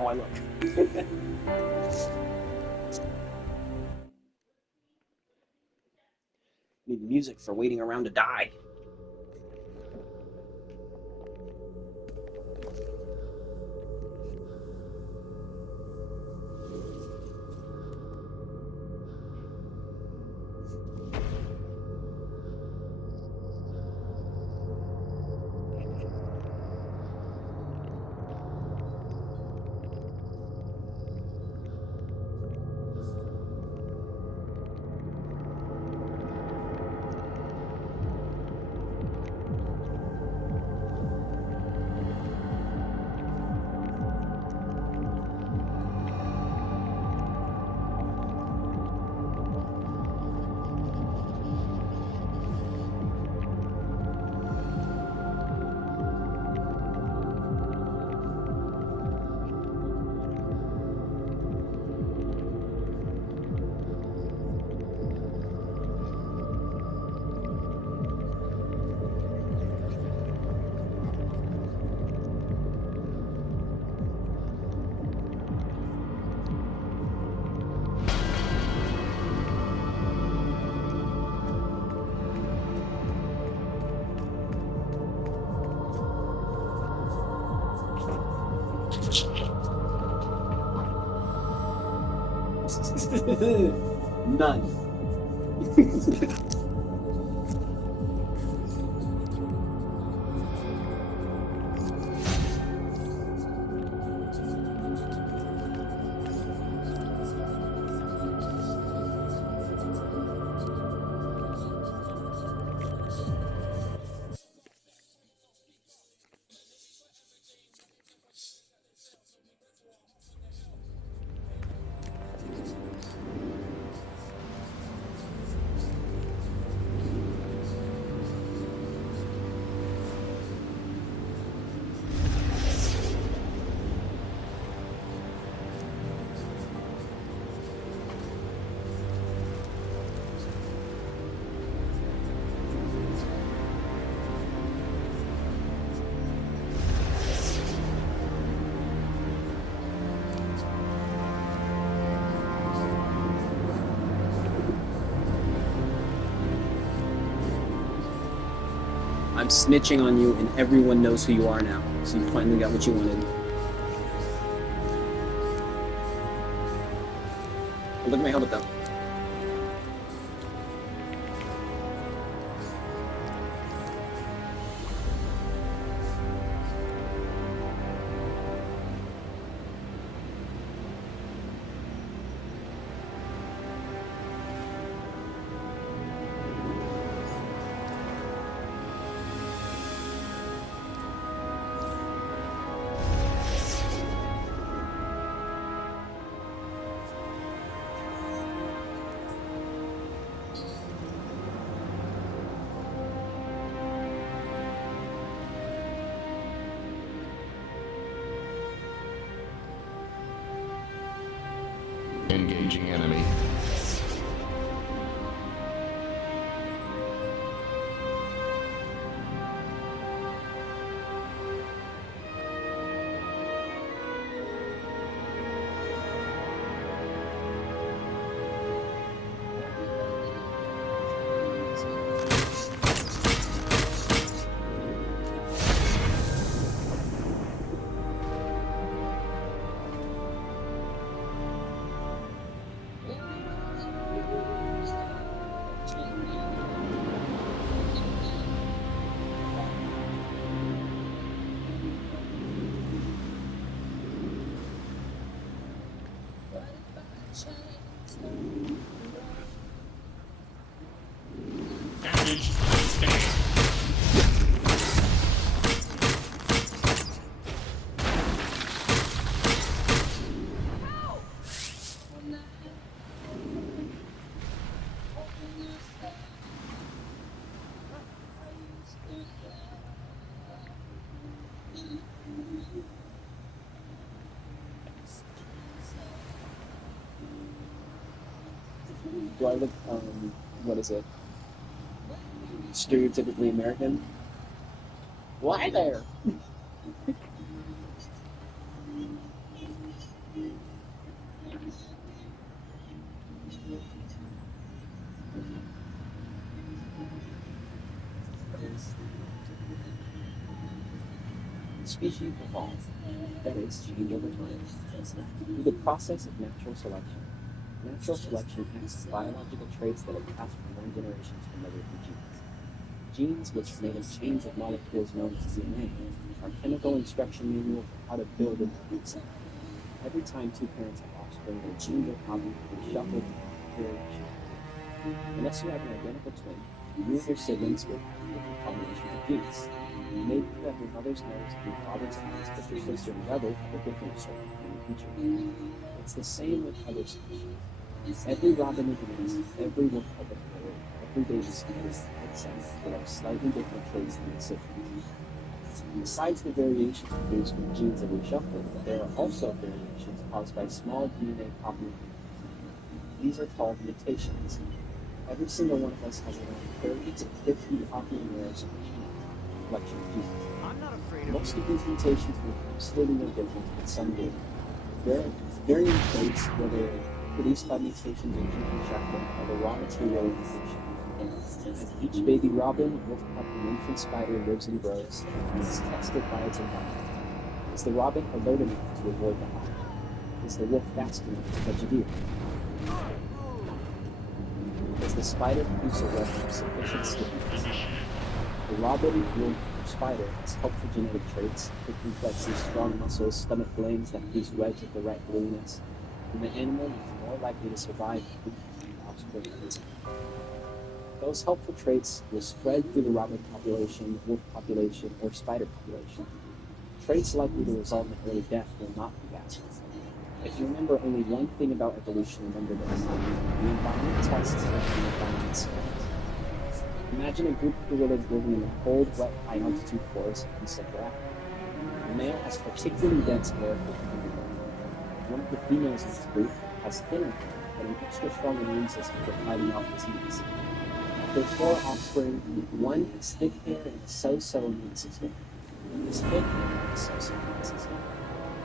how I look. Need music for waiting around to die. None. I'm snitching on you, and everyone knows who you are now. So you finally got what you wanted. Look at my helmet, though. Engaging enemy. Do I look, what is it? Stereotypically American? Why there? Species evolve, that is, change over time, through the process of natural selection. Natural selection acts on biological traits that are passed from one generation to another through genes. Genes, which are made of chains of molecules known as DNA, are chemical instruction manual for how to build an organism. Every time two parents have offspring, their genes are copied and reshuffled into variation. Unless you have an identical twin, you and your siblings will have different combinations of genes. Maybe you have your mother's nose and your father's eyes, but your sister and brother have a different assortment in the future. It's the same with other species. Every robin in the nest, every woodpecker in the wood, every baby spider, insect will have slightly different traits than its siblings. Besides the variations produced when genes are reshuffled, there are also variations caused by small DNA copying errors. These are called mutations. Every single one of us has around 30 to 50 copying errors per gene, collection of genes. I'm not afraid of Most you. of these mutations make absolutely no difference, but some do. Varying traits, whether produced by mutations or gene reshuffling, are the raw material of evolution. As each baby robin, woodpecker, and infant spider lives and grows, it is tested by its environment. Is the robin alert enough to avoid the hawk? Is the wolf fast enough to catch a deer? Does the spider produce a web of sufficient stickiness? The robin, wolf, or spider has helpful genetic traits, quick reflexes, strong muscles, stomach glands that produce webs of the right gluiness, and the animal is more likely to survive and reproduce offspring of its kind. Those helpful traits will spread through the robin population, wolf population, or spider population. Traits likely to result in early death will not be passed on. If you remember only one thing about evolution, remember this. The environment tests and the environment spreads. Imagine a group of gorillas living in the cold, wet, high-altitude forest in Central Africa. The male has particularly dense hair for keeping warm. One of the females in this group has thinner hair, but an extra strong immune system for fighting off disease. After 4 offspring, one has thick hair and a so-so immune system. One has thin hair and a so-so immune system.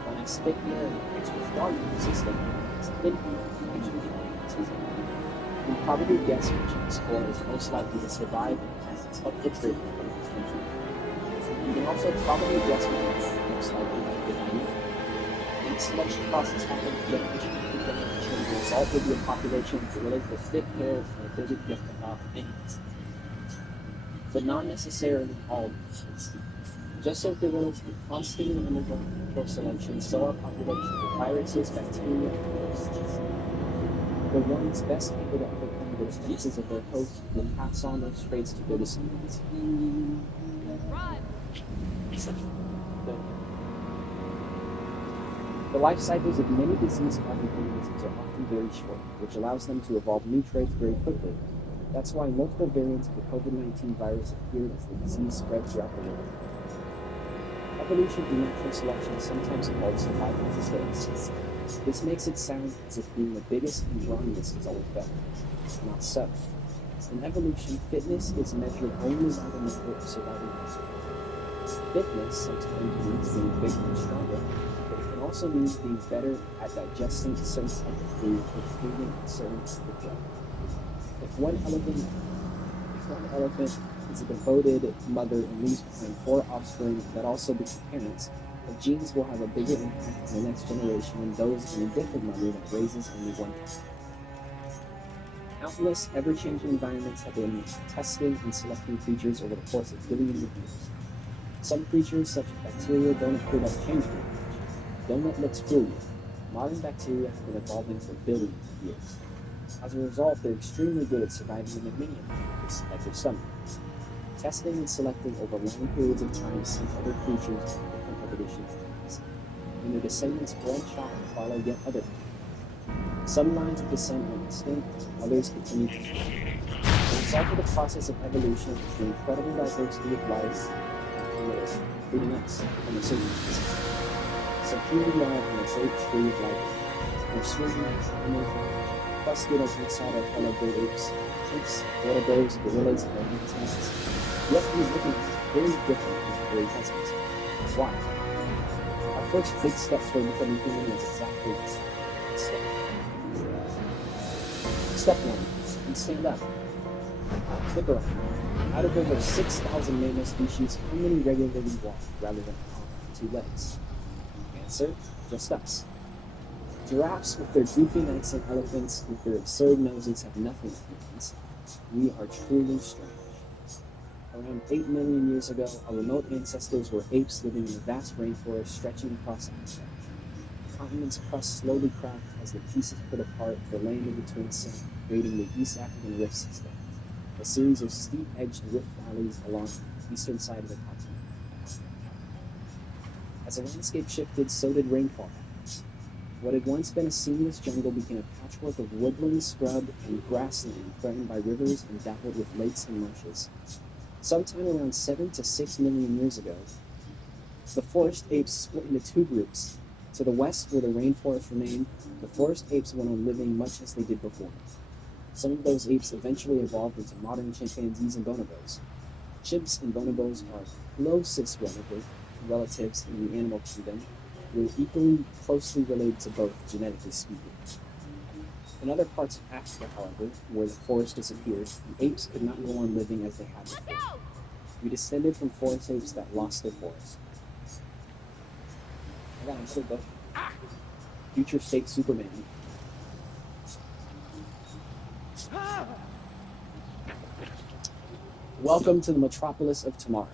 One has thick hair and an extra strong immune system. One has thin hair and an extra strong immune system. You can probably guess which of these four is most likely to survive and has its helpful trait from its country. You can also probably guess which one is most likely to be dying. When the selection process happens generation after generation, the result will be a population of gorillas with thick hair and the ability to fend off any disease. But not necessarily all diseases. Just as gorillas are constantly undergoing natural selection, so are populations of viruses, bacteria, and parasites. The ones best able to overcome the defenses of their host will pass on those traits to their descendants. Run! The, the life cycles of many disease-causing organisms are often very short, which allows them to evolve new traits very quickly. That's why multiple variants of the COVID-19 virus appeared as the disease spread throughout the world. Evolution through natural selection is sometimes called survival of the fittest. This makes it sound as if being the biggest and strongest is always better. Not so. In evolution, fitness is measured only by the number of surviving offspring. Fitness sometimes means being bigger and stronger, but it can also mean being better at digesting a certain type of food or feeding a certain type of drug. If one elephant is a devoted mother and leaves behind 4 offspring that also become parents, the genes will have a bigger impact on the next generation than those of an indifferent mother that raises only one child. Countless, ever-changing environments have been testing and selecting creatures over the course of billions of years. Some creatures, such as bacteria, don't appear to have changed very much. Don't let looks fool you. Modern bacteria have been evolving for billions of years. As a result, they're extremely good at surviving in the mini environments, like your stomach. Testing and selecting over long periods of time see other creatures of different evolutionary lines, and their descendants branch off to follow yet other paths. Some lines of descent went extinct, others continue to thrive. The result of the process of evolution is the incredible diversity of life on Earth, including us, Homo sapiens. So here we are in a great tree of life. We're swimming, animals, busted alongside our fellow great apes, chimps, bonobos, gorillas, and orangutans. Yet these looking very different from the very present. Why? Our first big step toward becoming human was exactly this. Step. Step 1. You stand up. Look around. Out of over 6,000 mammal species, how many regularly walk rather than hop? 2 legs? Answer, just us. Giraffes with their droopy necks and elephants with their absurd noses have nothing in humans. We are truly strange. Around 8 million years ago, our remote ancestors were apes living in a vast rainforest stretching across Africa. Continents crust slowly cracked as the pieces put apart, the land in between sank, creating the East African Rift System, a series of steep-edged rift valleys along the eastern side of the continent. As the landscape shifted, so did rainfall patterns. What had once been a seamless jungle became a patchwork of woodland, scrub, and grassland threatened by rivers and dappled with lakes and marshes. Sometime around 7 to 6 million years ago, the forest apes split into 2 groups. To the west, where the rainforest remained, the forest apes went on living much as they did before. Some of those apes eventually evolved into modern chimpanzees and bonobos. Chimps and bonobos are closest relatives in the animal kingdom. We're equally closely related to both, genetically speaking. In other parts of Africa, however, where the forest disappeared, the apes could not go on living as they had before. We descended from forest apes that lost their forest. I got another book. Future State Superman. Welcome to the metropolis of tomorrow.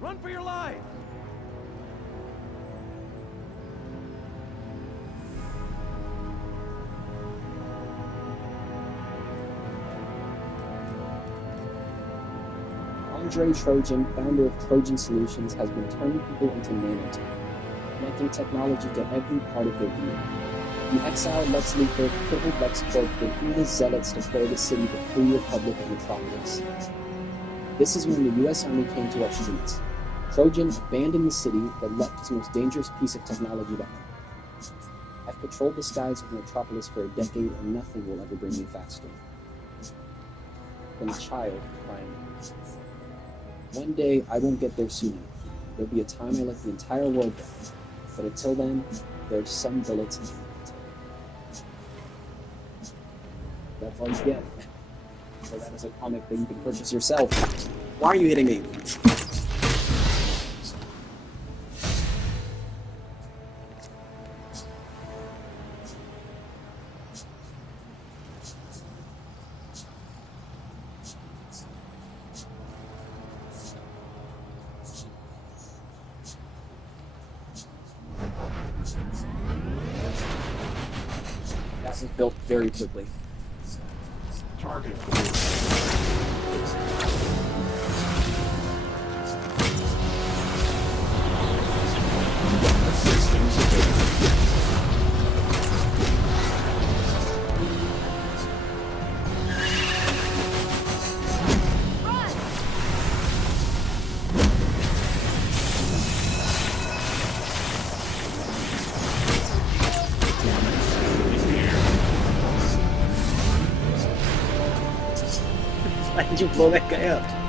Run for your life! Andre Trojan, founder of Trojan Solutions, has been turning people into nanotech, connecting technology to every part of their being. The exiled Lex Luthor, crippled LexCorp, defeated his zealots to declare the city the free republic of Metropolis. This is when the US Army came to our streets. Trojan abandoned the city, but left his most dangerous piece of technology behind. I've patrolled the skies of Metropolis for a decade, and nothing will ever bring me faster than a child crying out. One day, I won't get there soon enough. There'll be a time I let the entire world down. But until then, there's some bullets in it. That's all you get. So that is a comic that you can purchase yourself. Why are you hitting me? That was built very quickly. Target. Systems available. Why did you blow that guy up?